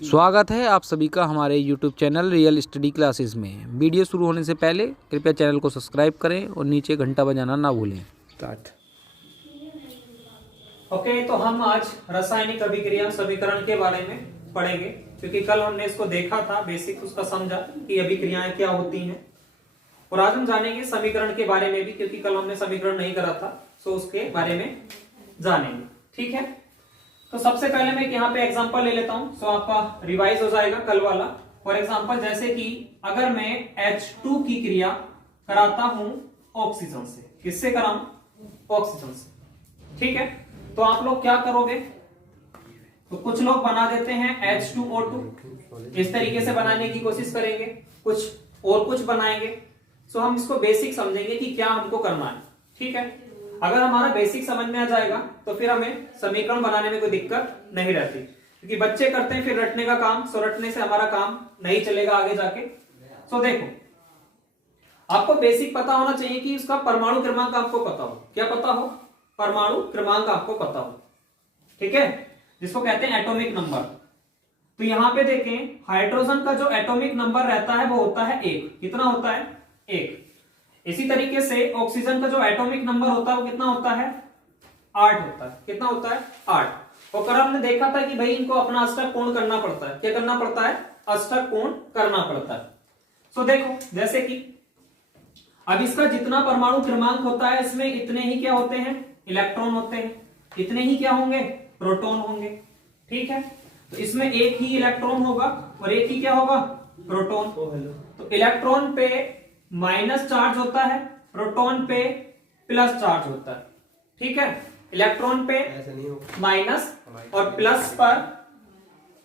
स्वागत है आप सभी का हमारे YouTube channel real study classes में। वीडियो शुरू होने से पहले कृपया चैनल को सब्सक्राइब करें और नीचे घंटा बजाना ना भूलें। स्टार्ट। ओके, तो हम आज रासायनिक अभिक्रिया समीकरण के बारे में पढ़ेंगे, क्योंकि कल हमने इसको देखा था, बेसिक उसका समझा कि अभिक्रियाएं क्या होती हैं। और आज हम जानेंगे समीकरण के बारे में भी, क्योंकि कल हमने समीकरण नहीं करा था, सो उसके बारे में जानेंगे। ठीक है, तो सबसे पहले मैं यहाँ पे एग्जांपल ले लेता हूं, सो आपका रिवाइज हो जाएगा कल वाला। फॉर एग्जांपल, जैसे कि अगर मैं H2 की क्रिया कराता हूं ऑक्सीजन से, किससे कराऊं? ऑक्सीजन से। ठीक है, तो आप लोग क्या करोगे? तो कुछ लोग बना देते हैं H2O2, इस तरीके से बनाने की कोशिश करेंगे, कुछ और कुछ बनाएंगे। सो हम इसको बेसिक समझेंगे कि क्या हमको करना है। ठीक है, अगर हमारा बेसिक समझ में आ जाएगा तो फिर हमें समीकरण बनाने में कोई दिक्कत नहीं रहती, क्योंकि बच्चे करते हैं फिर रटने का काम, सो रटने से हमारा काम नहीं चलेगा आगे जाके। सो देखो, आपको बेसिक पता होना चाहिए कि उसका परमाणु क्रमांक आपको पता हो। क्या पता हो? परमाणु क्रमांक आपको पता हो। ठीक है, जिसको कहते हैं एटॉमिक नंबर। तो यहां पे देखें, हाइड्रोजन का जो एटॉमिक नंबर रहता है वो होता है 1। कितना होता है? 1। इसी तरीके से ऑक्सीजन का जो एटॉमिक नंबर होता है वो कितना होता है? 8 होता है। कितना होता है? 8। और कल हमने देखा था कि भाई इनको अपना अष्टक कोण करना पड़ता है। क्या करना पड़ता है? अष्टक कोण करना पड़ता है। सो देखो, जैसे कि अब इसका जितना परमाणु क्रमांक होता है, इसमें इतने ही क्या होते हैं? इलेक्ट्रॉन होते हैं। इतने ही क्या होंगे? प्रोटॉन होंगे। ठीक है, तो इसमें एक ही इलेक्ट्रॉन होगा और एक ही क्या होगा? प्रोटॉन। तो इलेक्ट्रॉन पे माइनस चार्ज होता है, प्रोटॉन पे प्लस चार्ज होता है। ठीक है, इलेक्ट्रॉन पे माइनस और प्लस पर,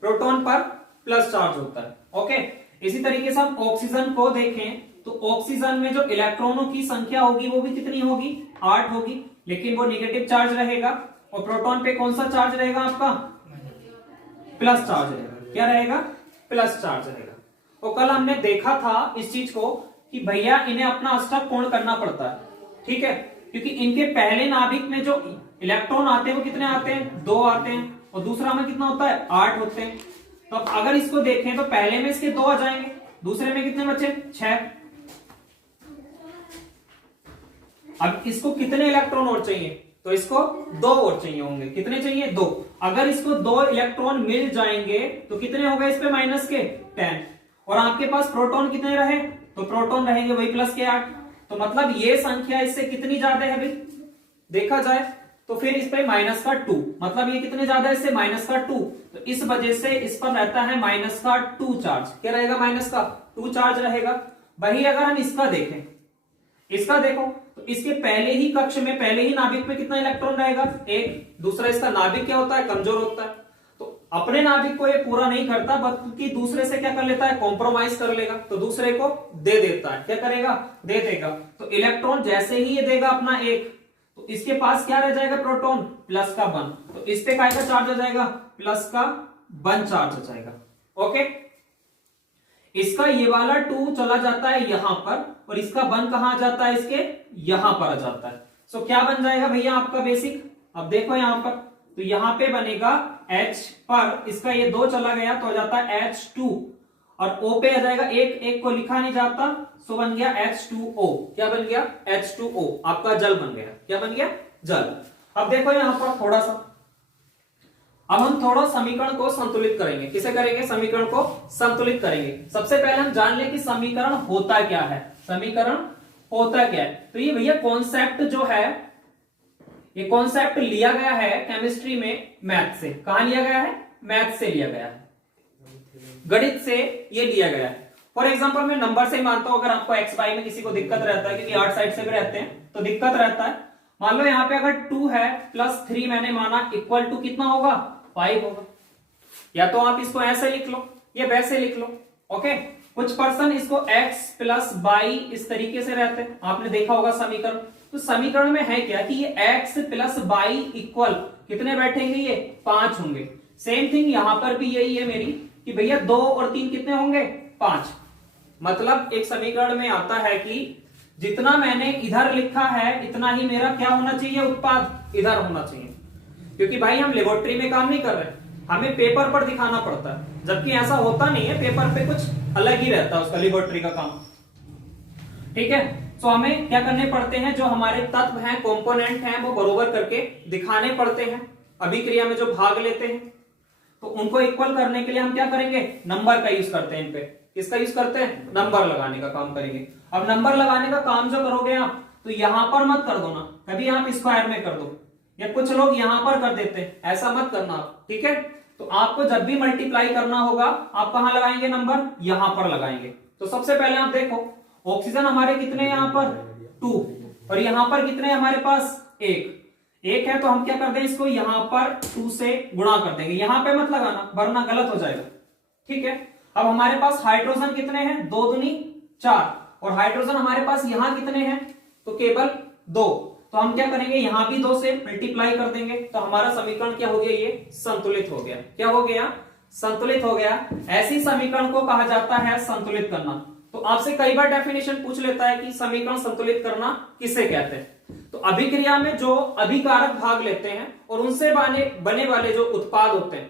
प्रोटॉन पर प्लस चार्ज होता है। ओके, इसी तरीके से हम ऑक्सीजन को देखें तो ऑक्सीजन में जो इलेक्ट्रॉनों की संख्या होगी वो भी कितनी होगी? 8 होगी, लेकिन वो निगेटिव चार्ज रहेगा। और प्रोटॉन पे कौन सा चार्ज रहेगा आपका? प्लस चार्ज रहेगा। क्या रहेगा? प्लस चार्ज रहेगा। और कल हमने देखा था इस चीज को कि भैया इन्हें अपना अष्टक कोण करना पड़ता है। ठीक है, क्योंकि इनके पहले नाभिक में जो इलेक्ट्रॉन आते हैं वो कितने आते हैं? 2 आते हैं, और दूसरा में कितना होता है? 8 होते हैं। तो अब अगर इसको देखें तो पहले में इसके 2 आ जाएंगे, दूसरे में कितने बचे? 6। अब इसको कितने इलेक्ट्रॉन और चाहिए? तो इसको 2 और चाहिए होंगे। कितने चाहिए? 2। अगर इसको 2 इलेक्ट्रॉन मिल जाएंगे तो कितने हो गए इस पे माइनस के? 10। और आपके पास प्रोटॉन कितने रहे? तो प्रोटॉन रहेंगे वही प्लस के 8। तो मतलब ये संख्या इससे कितनी ज्यादा है भाई? देखा जाए तो फिर इस पे माइनस का 2, मतलब ये कितने ज्यादा है इससे? माइनस का 2। तो इस वजह से इस पर रहता है माइनस का 2 चार्ज। क्या रहेगा? माइनस का 2 चार्ज रहेगा। वही अगर हम इसका देखें, इसका देखो तो इसके पहले ही कक्ष में, पहले ही नाभिक में कितना इलेक्ट्रॉन रहेगा? 1। दूसरा इसका नाभिक क्या होता है? कमजोर होता है। तो अपने नाभिक को ये पूरा नहीं करता, बल्कि दूसरे से क्या कर लेता है? कॉम्प्रोमाइज कर लेगा। तो दूसरे को दे देता है। क्या करेगा? दे देगा। तो इलेक्ट्रॉन जैसे ही ये देगा अपना 1, तो इसके पास क्या रह जाएगा? प्रोटॉन प्लस का 1। तो इस पे काय का चार्ज आ जाएगा? प्लस का 1 चार्ज आ जाएगा। ओके, इसका ये वाला 2 चला जाता है यहां पर, और इसका 1 कहां आ जाता है? इसके यहां पर आ जाता है। सो क्या बन जाएगा भैया आपका बेसिक? अब देखो यहां पर, तो यहां पे बनेगा H पर इसका ये 2 चला गया तो आ जाता है H2, और O पे आ जाएगा 1, 1 को लिखा नहीं जाता, सो बन गया H2O। क्या बन गया? H2O। आपका जल बन गया। क्या बन गया? जल। अब देखो यहां पर थोड़ा सा, अब हम थोड़ा समीकरण को संतुलित करेंगे। किसे करेंगे? समीकरण को संतुलित करेंगे। सबसे पहले हम जान लें कि समीकरण होता क्या है। समीकरण होता क्या है? तो ये भैया कॉन्सेप्ट जो है, ये कॉन्सेप्ट लिया गया है केमिस्ट्री में मैथ से। कहां लिया गया है? मैथ से लिया गया है, गणित से ये लिया गया है। फॉर एग्जाम्पल मैं नंबर से मानता हूं, अगर आपको एक्स वाई में किसी को दिक्कत रहता है, क्योंकि 8 साइड से भी रहते हैं तो दिक्कत रहता है। मान लो यहाँ पे अगर 2 है प्लस 3 मैंने माना इक्वल टू कितना होगा? 5 होगा। या तो आप इसको ऐसे लिख लो या वैसे लिख लो। ओके, कुछ पर्सन इसको x प्लस बाई इस तरीके से रहते हैं, आपने देखा होगा समीकरण। तो समीकरण में है क्या कि ये x प्लस बाई इक्वल कितने बैठेंगे? ये 5 होंगे। सेम थिंग यहां पर भी यही है मेरी, कि भैया 2 और 3 कितने होंगे? 5। मतलब एक समीकरण में आता है कि जितना मैंने इधर लिखा है इतना ही मेरा क्या होना चाहिए? उत्पाद इधर होना चाहिए। क्योंकि भाई हम लेबोरेटरी में काम नहीं कर रहे, हमें पेपर पर दिखाना पड़ता है, जबकि ऐसा होता नहीं है, पेपर पे कुछ अलग ही रहता है उसका लेबोरेटरी का काम। ठीक है, तो हमें क्या करने पड़ते हैं, जो हमारे तत्व हैं, कंपोनेंट हैं, वो बरोबर करके दिखाने पड़ते हैं। अभिक्रिया में जो भाग लेते हैं तो उनको इक्वल करने के लिए हम क्या करेंगे, नंबर का यूज करते हैं। इन पे किसका यूज करते हैं, नंबर लगाने का काम करेंगे। अब नंबर लगाने का काम जो करोगे आप, तो यहां पर मत कर दो ना, कभी आप स्क्वायर में कर दो, या कुछ लोग यहां पर कर देते हैं, ऐसा मत करना आप। ठीक है, तो आपको जब भी मल्टीप्लाई करना होगा, आप कहां लगाएंगे नंबर, यहां पर लगाएंगे। तो सबसे पहले आप देखो, ऑक्सीजन हमारे कितने यहां पर 2, और यहां पर कितने हमारे पास 1 है, तो हम क्या कर दें, इसको यहां पर 2 से गुणा कर देंगे, यहां पे मत लगाना वरना गलत हो जाएगा। ठीक है, अब हमारे पास हाइड्रोजन कितने हैं, 2 दूनी 4, और हाइड्रोजन हमारे पास यहां कितने हैं, तो केवल 2, तो हम क्या करेंगे, यहां भी 2 से मल्टीप्लाई कर देंगे, तो हमारा समीकरण क्या हो गया, ये संतुलित हो गया। क्या हो गया, संतुलित हो गया। ऐसी समीकरण को कहा जाता है संतुलित करना। तो आपसे कई बार डेफिनेशन पूछ लेता है कि समीकरण संतुलित करना किसे कहते हैं। तो अभिक्रिया में जो अभिकारक भाग लेते हैं और उनसे बने वाले जो उत्पाद होते हैं,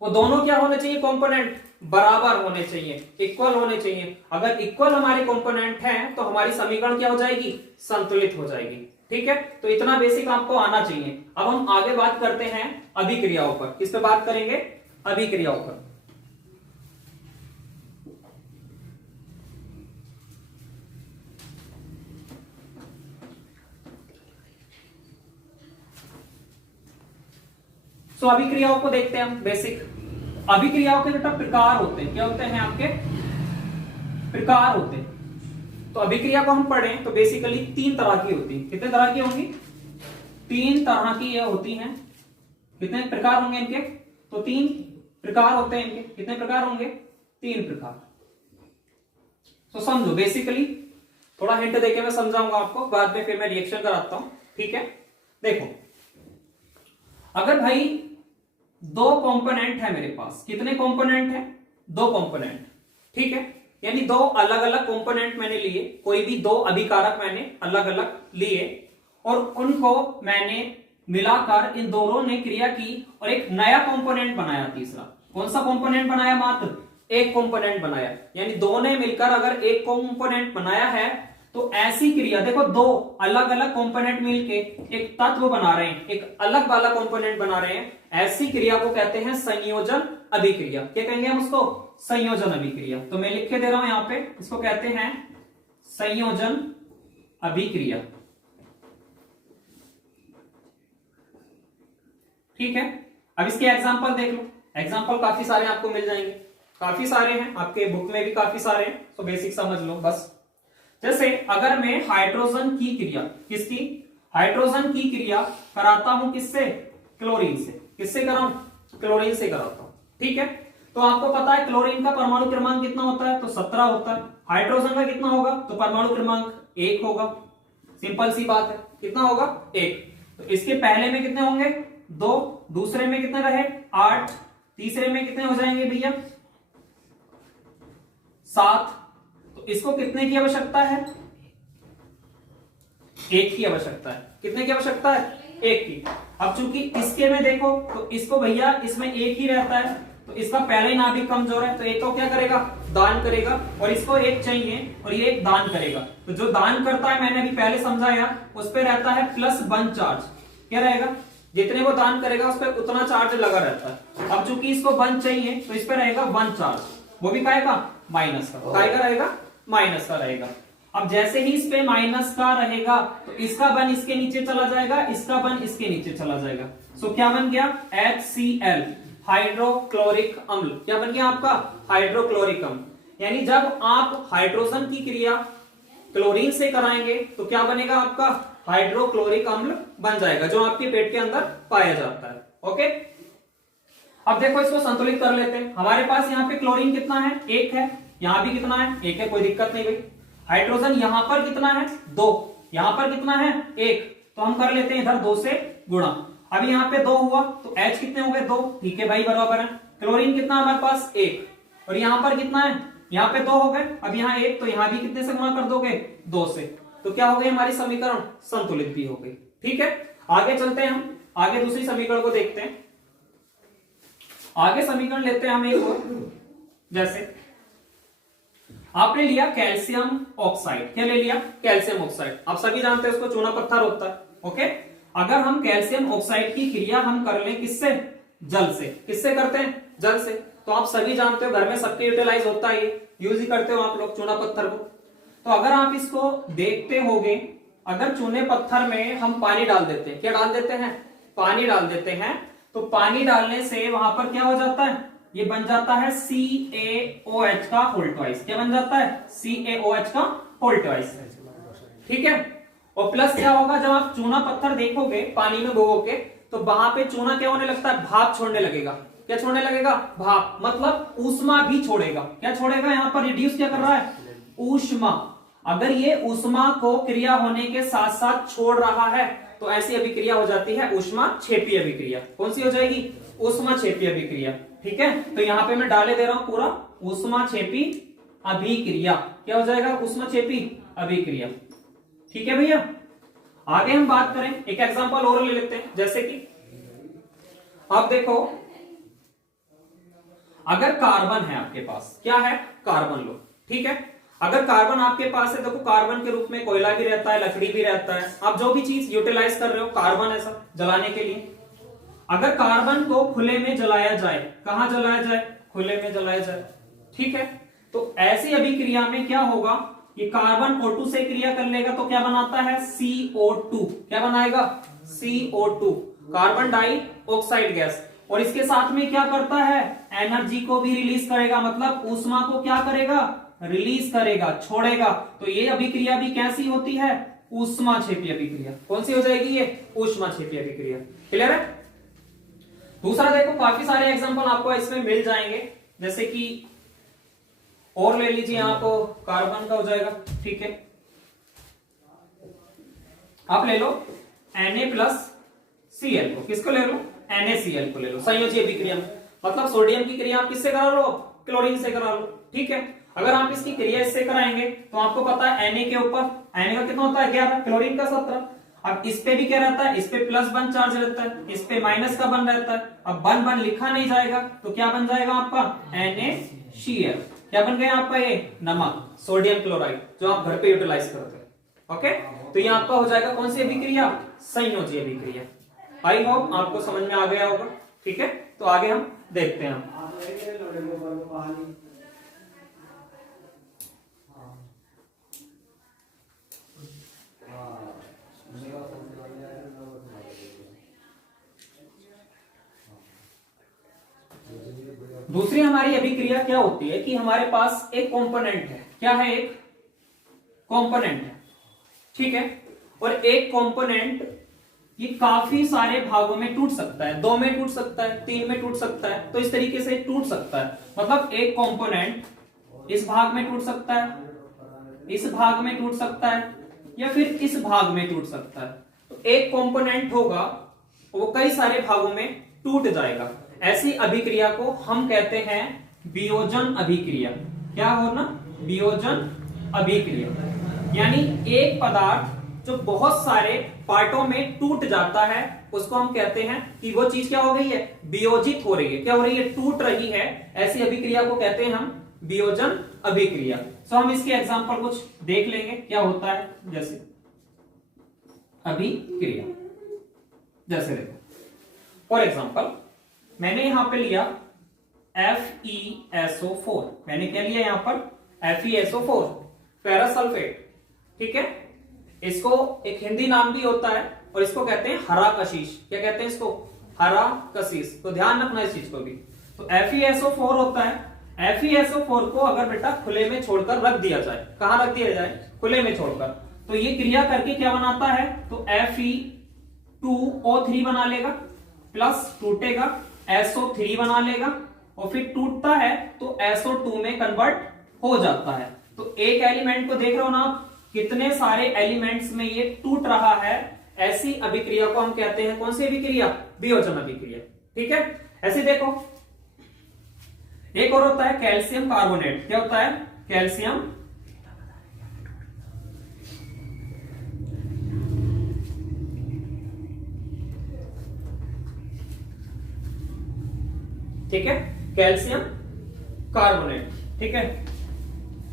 वो दोनों क्या होने चाहिए, कंपोनेंट बराबर होने चाहिए, इक्वल होने चाहिए। अगर इक्वल हमारे कंपोनेंट हैं तो हमारी समीकरण क्या हो जाएगी, संतुलित हो जाएगी। ठीक है, तो इतना बेसिक आपको आना चाहिए। अब हम आगे बात करते हैं अभिक्रियाओं पर। किस पे बात करेंगे, अभिक्रियाओं पर। तो अभिक्रियाओं को देखते हैं हम बेसिक। अभिक्रियाओं के बेटा प्रकार होते हैं, क्या होते हैं आपके, प्रकार होते हैं। तो अभिक्रिया को हम पढ़ें तो बेसिकली 3 तरह की होती है। कितने तरह की होंगी, 3 तरह की ये होती हैं। कितने प्रकार होंगे इनके, तो 3 प्रकार होते हैं इनके। कितने प्रकार होंगे, 3 प्रकार। तो समझो, बेसिकली थोड़ा हिंट देके मैं समझाऊंगा आपको, बाद में फिर मैं रिएक्शन कराता हूं। ठीक है, देखो, अगर भाई 2 कंपोनेंट है मेरे पास, कितने कंपोनेंट है, 2 कंपोनेंट। ठीक है, यानी 2 अलग अलग कंपोनेंट मैंने लिए, कोई भी 2 अभिकारक मैंने अलग अलग लिए, और उनको मैंने मिलाकर इन दोनों ने क्रिया की और एक नया कंपोनेंट बनाया। तीसरा कौन सा कंपोनेंट बनाया, मात्र एक कंपोनेंट बनाया। यानी 2 ने मिलकर अगर एक कंपोनेंट बनाया है, तो ऐसी क्रिया, देखो 2 अलग अलग कंपोनेंट मिलके एक तत्व बना रहे हैं, एक अलग वाला कंपोनेंट बना रहे हैं, ऐसी क्रिया को कहते हैं संयोजन अभिक्रिया। क्या कहेंगे हम उसको, संयोजन अभिक्रिया। तो मैं लिख के दे रहा हूं यहां पे, इसको कहते हैं संयोजन अभिक्रिया। ठीक है, अब इसके एग्जांपल देख लो। एग्जांपल काफी सारे आपको मिल जाएंगे, काफी सारे हैं, आपके बुक में भी काफी सारे हैं, तो बेसिक समझ लो बस। जैसे अगर मैं हाइड्रोजन की क्रिया, किसकी, हाइड्रोजन की क्रिया कराता हूं किससे, क्लोरीन से। किससे कराऊं, क्लोरीन से कराता हूं। ठीक है, तो आपको पता है क्लोरीन का परमाणु क्रमांक कितना होता है, तो 17 होता है। हाइड्रोजन का कितना होगा, तो परमाणु क्रमांक 1 होगा। सिंपल सी बात है, कितना होगा, 1। तो इसके पहले में कितने होंगे, 2, दूसरे में कितने रहे, 8, तीसरे में कितने हो जाएंगे भैया, 7। तो इसको कितने की आवश्यकता है, 1 की आवश्यकता है। कितने की आवश्यकता है, 1 की। अब चूंकि इसके में देखो, तो इसको भैया इसमें 1 ही रहता है, तो इसका पहले नाभिक कमजोर है, तो एक को क्या करेगा, दान करेगा, और इसको 1 चाहिए और ये 1 दान करेगा। तो जो दान करता है, मैंने अभी पहले समझाया, उस पर रहता है +1 चार्ज। क्या रहेगा, जितने वो दान करेगा उस पर उतना चार्ज लगा रहता है। अब चूंकि इसको 1 चाहिए, तो इस पर रहेगा 1 चार्ज, वो भी काहे का, माइनस का। काहे का रहेगा, माइनस का रहेगा। अब जैसे ही इस पे माइनस का रहेगा, तो इसका 1 इसके नीचे चला जाएगा, इसका 1 इसके नीचे चला जाएगा। सो क्या बन गया, HCl, हाइड्रोक्लोरिक अम्ल। क्या बन गया आपका, हाइड्रोक्लोरिक अम्ल। यानी जब आप हाइड्रोजन की क्रिया क्लोरीन से कराएंगे, तो क्या बनेगा आपका, हाइड्रोक्लोरिक अम्ल बन जाएगा, जो आपके पेट के अंदर पाया जाता है। ओके, अब देखो इसको संतुलित कर लेते हैं। हमारे पास यहाँ पे क्लोरीन कितना है, 1 है, यहां भी कितना है, 1 है, कोई दिक्कत नहीं भाई। हाइड्रोजन यहां पर कितना है, 2, यहां पर कितना है, 1, तो हम कर लेते हैं इधर 2 से गुणा। अब यहाँ पे 2 हुआ, तो H कितने हो गए, 2। ठीक है भाई, बराबर है। क्लोरीन कितना हमारे पास, 1, और यहां पर कितना है, यहाँ पे 2 हो गए। अब यहाँ 1, तो यहाँ भी कितने से गुणा कर दोगे, 2 से। तो क्या हो गई हमारी समीकरण, संतुलित भी हो गई। ठीक है, आगे चलते हैं हम, आगे दूसरी समीकरण को देखते हैं। आगे समीकरण लेते हैं हम एक और, जैसे आपने लिया कैल्शियम ऑक्साइड। क्या ले लिया? Calcium oxide. आप सभी जानते हैं उसको चूना पत्थर होता है। ओके, अगर हम कैल्शियम ऑक्साइड की क्रिया हम कर लें किससे? जल से। किससे करते हैं? जल से। तो आप सभी जानते हो घर में सबके यूटिलाइज होता है, यूज ही करते हो आप लोग चूना पत्थर को। तो अगर आप इसको देखते होगे, अगर चूने पत्थर में हम पानी डाल देते हैं, क्या डाल देते हैं? पानी डाल देते हैं, तो पानी डालने से वहां पर क्या हो जाता है? ये बन जाता है CaOH का होल ट्वाइस। क्या बन जाता है? CaOH का होल ट्वाइस। ठीक है, और प्लस क्या होगा, जब आप चूना पत्थर देखोगे पानी में भिगो के, तो वहां पे चूना क्या होने लगता है? भाप छोड़ने लगेगा। क्या छोड़ने लगेगा? भाप, मतलब ऊष्मा भी छोड़ेगा। क्या छोड़ेगा? यहां पर रिड्यूस क्या कर रहा है? ऊष्मा। अगर ये ऊष्मा को क्रिया होने के साथ साथ छोड़ रहा है, तो ऐसी अभिक्रिया हो जाती है ऊष्मा क्षेपी अभिक्रिया। कौन सी हो जाएगी? ऊष्मा क्षेपी अभिक्रिया। ठीक है, तो यहां पे मैं डाले दे रहा हूं पूरा ऊष्मा क्षेपी अभिक्रिया। क्या हो जाएगा? ऊष्मा क्षेपी अभिक्रिया। ठीक है भैया, आगे हम बात करें, एक एग्जांपल और ले लेते हैं। जैसे कि आप देखो, अगर कार्बन है आपके पास, क्या है? कार्बन लो। ठीक है, अगर कार्बन आपके पास है, देखो कार्बन के रूप में कोयला भी रहता है, लकड़ी भी रहता है। आप जो भी चीज यूटिलाइज कर रहे हो कार्बन है सब जलाने के लिए। अगर कार्बन को खुले में जलाया जाए, कहां जलाया जाए? खुले में जलाया जाए। ठीक है, तो ऐसी अभिक्रिया में क्या होगा, ये कार्बन O2 से क्रिया कर लेगा, तो क्या बनाता है? CO2। क्या बनाएगा? CO2, carbon die oxide gas. और इसके साथ में क्या करता है? एनर्जी को भी रिलीज करेगा, मतलब ऊष्मा को क्या करेगा? रिलीज करेगा, छोड़ेगा। तो ये अभिक्रिया भी कैसी होती है? ऊष्मा क्षेपी अभिक्रिया। कौन सी हो जाएगी ये? ऊष्मा क्षेपी अभिक्रिया। क्लियर है? दूसरा देखो, काफी सारे एग्जांपल आपको इसमें मिल जाएंगे। जैसे कि और ले लीजिए, आप कार्बन का हो जाएगा। ठीक है, आप ले लो Na+Cl को। किसको ले लो? NaCl को ले लो। संयोजी अभिक्रिया में, मतलब सोडियम की क्रिया आप किससे करा लो? क्लोरीन से करा लो। ठीक है, अगर आप इसकी क्रिया इससे कराएंगे, तो आपको पता है Na के ऊपर, Na का कितना होता है? 11, क्लोरीन का 17। अब इस पे भी क्या रहता है? इस पे प्लस वन चार्ज रहता है, इस पे माइनस का वन रहता है। अब वन वन लिखा नहीं जाएगा, तो क्या बन जाएगा आपका? NaCl। क्या बन गया आपका? ये नमक, सोडियम क्लोराइड, जो आप घर पे यूटिलाइज करते हैं। ओके, तो ये आपका हो जाएगा कौन सी अभिक्रिया? संयोजी अभिक्रिया। आई होप आपको समझ में आ गया होगा। ठीक है, तो आगे हम देखते हैं। दूसरी हमारी अभिक्रिया क्या होती है कि हमारे पास एक कंपोनेंट है। क्या है? एक कंपोनेंट है। ठीक है, और एक कंपोनेंट ये काफी सारे भागों में टूट सकता है, 2 में टूट सकता है, 3 में टूट सकता है। तो इस तरीके से टूट सकता है, मतलब एक कंपोनेंट इस भाग में टूट सकता है, इस भाग में टूट सकता है, या फिर इस भाग में टूट सकता है। तो एक कंपोनेंट होगा वो कई सारे भागों में टूट जाएगा। ऐसी अभिक्रिया को हम कहते हैं वियोजन अभिक्रिया। क्या होना? वियोजन अभिक्रिया। यानी एक पदार्थ जो बहुत सारे पार्टों में टूट जाता है, उसको हम कहते हैं कि वो चीज क्या हो गई है? वियोजित हो रही है। क्या हो रही है? टूट रही है। ऐसी अभिक्रिया को कहते हैं हम वियोजन अभिक्रिया। सो हम इसके एग्जांपल कुछ देख लेंगे क्या होता है। जैसे अभिक्रिया, जैसे देखो फॉर एग्जांपल, मैंने यहां पे लिया FeSO4। मैंने क्या लिया यहां पर? FeSO4, ferrous sulphate. ठीक है, इसको एक हिंदी नाम भी होता है और इसको कहते हैं हरा कशिश। क्या कहते हैं इसको? हरा कशिश। तो ध्यान रखना इस चीज को भी। तो FeSO4 होता है। FeSO4 को अगर बेटा खुले में छोड़कर रख दिया जाए, कहां रख दिया जाए? खुले में छोड़कर, तो ये क्रिया करके क्या बनाता है? तो Fe2O3 बना लेगा, प्लस टूटेगा SO3 बना लेगा, और फिर टूटता है तो SO2 में कन्वर्ट हो जाता है। तो एक एलिमेंट को देख रहे हो ना आप, कितने सारे एलिमेंट्स में ये टूट रहा है। ऐसी अभिक्रिया को हम कहते हैं कौन सी अभिक्रिया? वियोजन अभिक्रिया। ठीक है, ऐसे देखो एक और होता है कैल्शियम कार्बोनेट। क्या होता है? कैल्शियम ठीक है, कैल्शियम कार्बोनेट। ठीक है,